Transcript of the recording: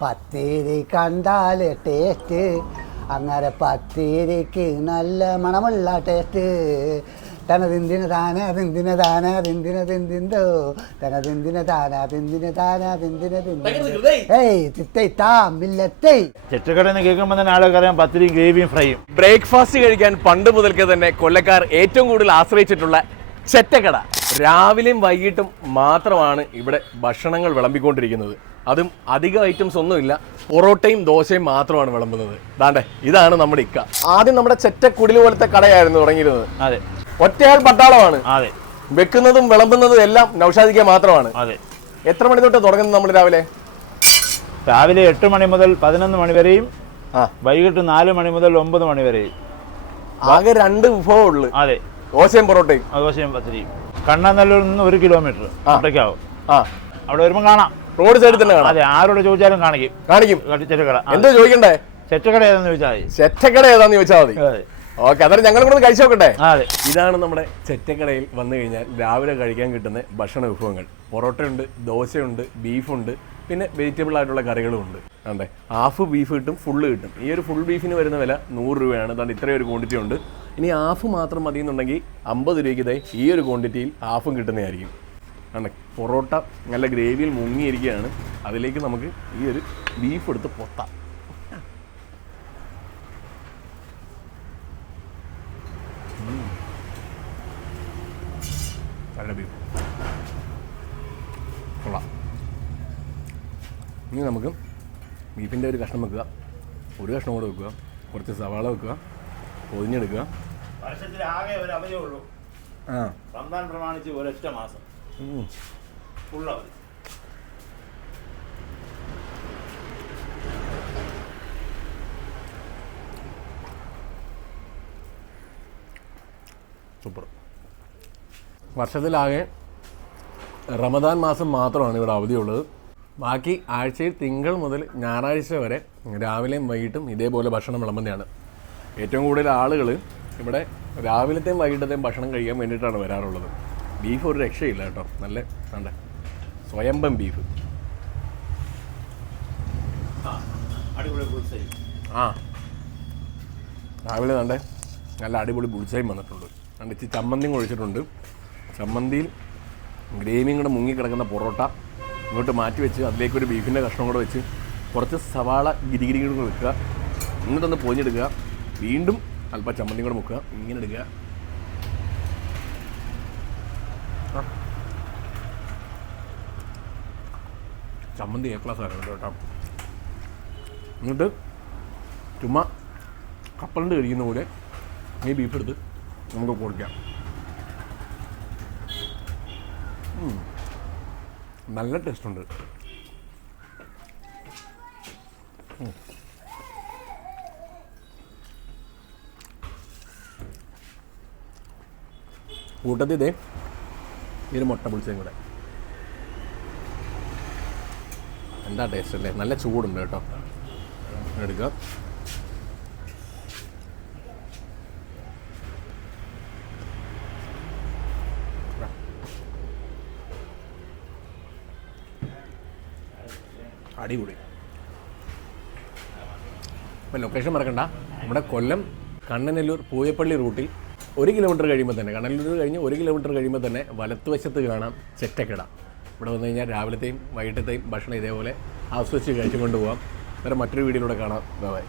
പത്തിരി കണ്ടാൽ ടേസ്റ്റ് അങ്ങനെ പത്തിരിക്ക് നല്ല മണമുള്ള ടേസ്റ്റ് തനതിന്തിന താന തിന്തിന താന തിന്തിന തിന്തിന്തോ. തനതിന്തിന താന തിന്തിന താന തിന്തിന തിന്തിന ഏയ് തിത്തൈ കേൾക്കുമ്പോൾ തന്നെ അറിയാം പത്തിരിയും ഗ്രേവിയും ഫ്രൈയും ബ്രേക്ക്ഫാസ്റ്റ് കഴിക്കാൻ പണ്ട് മുതൽക്ക് തന്നെ കൊല്ലക്കാർ ഏറ്റവും കൂടുതൽ ആശ്രയിച്ചിട്ടുള്ള ചെറ്റക്കട. രാവിലെയും വൈകിട്ടും മാത്രമാണ് ഇവിടെ ഭക്ഷണങ്ങൾ വിളമ്പിക്കൊണ്ടിരിക്കുന്നത്. അതും അധിക ഐറ്റംസ് ഒന്നുമില്ല. പൊറോട്ടയും ദോശയും മാത്രമാണ് വിളമ്പുന്നത്. ദാണ്ടെ ഇതാണ് നമ്മുടെ ഇക്ക. ആദ്യം നമ്മുടെ ചെറ്റക്കുടിൽ പോലത്തെ കടയായിരുന്നു തുടങ്ങിയിരുന്നത്. അതെ. ഒറ്റയാൾ പട്ടാളമാണ്. അതെ. വെക്കുന്നതും വിളമ്പുന്നതും എല്ലാം നൗഷാദിക്ക മാത്രമാണ്. അതെ. എത്ര മണി തൊട്ട് തുടങ്ങുന്നത് നമ്മൾ രാവിലെ? രാവിലെ എട്ട് മണി മുതൽ പതിനൊന്ന് മണി വരെയും ആ. വൈകിട്ട് നാല് മണി മുതൽ ഒമ്പത് മണി വരെയും. ആകെ രണ്ട് വിഭവം ഉള്ളു. അതെ. ദോശയും പൊറോട്ടയും. ദോശയും പത്തിരിയും. കണ്ണനല്ലൂരിൽ നിന്ന് ഒരു കിലോമീറ്റർ ആ. അവിടെ വരുമ്പോൾ കാണാം. റോഡ് സൈഡിൽ തന്നെ കാണാം. അതെ ആരോട് ചോദിച്ചാലും കാണിക്കും. കാണിക്കും. ചെറ്റക്കട. എന്തോ ചോദിക്കണ്ടേ? ചെറ്റക്കട ഏതാന്ന് ചോദിച്ചാൽ മതി. ചെറ്റക്കട ഏതാന്ന് ചോദിച്ചാൽ മതി. അതെ. ഓക്കെ അന്നേരം ഞങ്ങൾ കൂടെ കഴിച്ചു നോക്കട്ടെ. അതെ. ഇതാണ് നമ്മുടെ ചെറ്റക്കടയിൽ വന്നു കഴിഞ്ഞാൽ രാവിലെ കഴിക്കാൻ കിട്ടുന്ന ഭക്ഷണ വിഭവങ്ങൾ. പൊറോട്ടയുണ്ട് ദോശയുണ്ട് ബീഫുണ്ട് പിന്നെ വെജിറ്റബിൾ ആയിട്ടുള്ള കറികളും ഉണ്ട്. അതെ ഹാഫ് ബീഫ് കിട്ടും ഫുള്ള് കിട്ടും. ഈ ഒരു ഫുൾ ബീഫിന് വരുന്ന വില നൂറ് രൂപയാണ്. അതുകൊണ്ട് ഇത്രയും ഒരു ക്വാണ്ടിറ്റി ഉണ്ട്. ഇനി ഹാഫ് മാത്രം മതി എന്നുണ്ടെങ്കിൽ അമ്പത് രൂപയ്ക്ക് ഇതേ ഈ ഒരു ക്വാണ്ടിറ്റിയിൽ ഹാഫും കിട്ടുന്നതായിരിക്കും. ആണ്. പൊറോട്ട നല്ല ഗ്രേവിയിൽ മുങ്ങിയിരിക്കുകയാണ്. അതിലേക്ക് നമുക്ക് ഈ ഒരു ബീഫ് എടുത്ത് പൊത്താം. നല്ല ബീഫ് കൊള്ളാം. ഇനി നമുക്ക് ബീഫിന്റെ ഒരു കഷ്ണം വെക്കുക. ഒരു കഷ്ണം കൂടെ വെക്കുക. കുറച്ച് സവാള വെക്കുക. പൊതിഞ്ഞെടുക്കുക. വർഷത്തിൽ ആകെ ഒരു അവധിയേ ഉള്ളൂ. ആ. റംസാൻ പ്രമാണിച്ച് ഒരൊറ്റ മാസം. ഉം. Full super. വർഷത്തിലാകെ റമദാൻ മാസം മാത്രമാണ് ഇവിടെ അവധിയുള്ളത്. ബാക്കി ആഴ്ചയിൽ തിങ്കൾ മുതൽ ഞായറാഴ്ച വരെ രാവിലെയും വൈകിട്ടും ഇതേപോലെ ഭക്ഷണം വിളമ്പുന്നതാണ്. ഏറ്റവും കൂടുതൽ ആളുകൾ ഇവിടെ രാവിലത്തെയും വൈകിട്ടത്തെയും ഭക്ഷണം കഴിക്കാൻ വേണ്ടിയിട്ടാണ് വരാറുള്ളത്. ബീഫ് ഒരു രക്ഷയില്ല കേട്ടോ. നല്ല വേണ്ട സ്വയംഭം ബീഫ്. ആ രാവിലെ കണ്ടേ നല്ല അടിപൊളി ബുൾസൈം വന്നിട്ടുണ്ട്. കണ്ട് ഇച്ചിരി ചമ്മന്തിയും കുഴിച്ചിട്ടുണ്ട്. ചമ്മന്തിയിൽ ഗ്രേവിയും കൂടെ മുങ്ങിക്കിടക്കുന്ന പൊറോട്ട ഇങ്ങോട്ട് മാറ്റി വെച്ച് അതിലേക്ക് ഒരു ബീഫിന്റെ കഷ്ണം കൂടെ വെച്ച് കുറച്ച് സവാള ഗിരിഗിരി കൂടെ വെക്കുക. എന്നിട്ടൊന്ന് പൊഞ്ഞെടുക്കുക വീണ്ടും അല്പം ചമ്മന്തിയും കൂടെ മുക്കുക. ഇങ്ങനെ എടുക്കുക. ചമ്മന്തി എ ക്ലാസ് ആക്കണം കേട്ടോ എന്നിട്ട് ചുമ്മാ കപ്പലിന്റെ കഴിക്കുന്ന പോലെ ഈ ബീഫ് എടുത്ത് നമുക്ക് പൊടിക്കാം. നല്ല ടേസ്റ്റ് ഉണ്ട്. കൂട്ടത്തിൽ ഇതേ ഒരു മുട്ട പൊളിച്ചതും കൂടെ എന്താ ടേസ്റ്റ് അല്ലേ? നല്ല ചൂടുണ്ട് കേട്ടോ. എടുക്കുക അടിപൊളി. ഇപ്പം ലൊക്കേഷൻ മറക്കണ്ട. നമ്മുടെ കൊല്ലം കണ്ണനല്ലൂർ പൂയപ്പള്ളി റൂട്ടിൽ ഒരു കിലോമീറ്റർ കഴിയുമ്പോൾ തന്നെ കണ്ണനല്ലൂർ കഴിഞ്ഞ് ഒരു കിലോമീറ്റർ കഴിയുമ്പോൾ തന്നെ വലത്തുവശത്ത് കാണാം ചെറ്റക്കിട. ഇവിടെ വന്നു കഴിഞ്ഞാൽ രാവിലത്തെയും വൈകിട്ടത്തെയും ഭക്ഷണം ഇതേപോലെ ആസ്വദിച്ച് കഴിച്ചുകൊണ്ട് പോകാം വേറെ മറ്റൊരു വീഡിയോയിലൂടെ കാണാം. ബൈ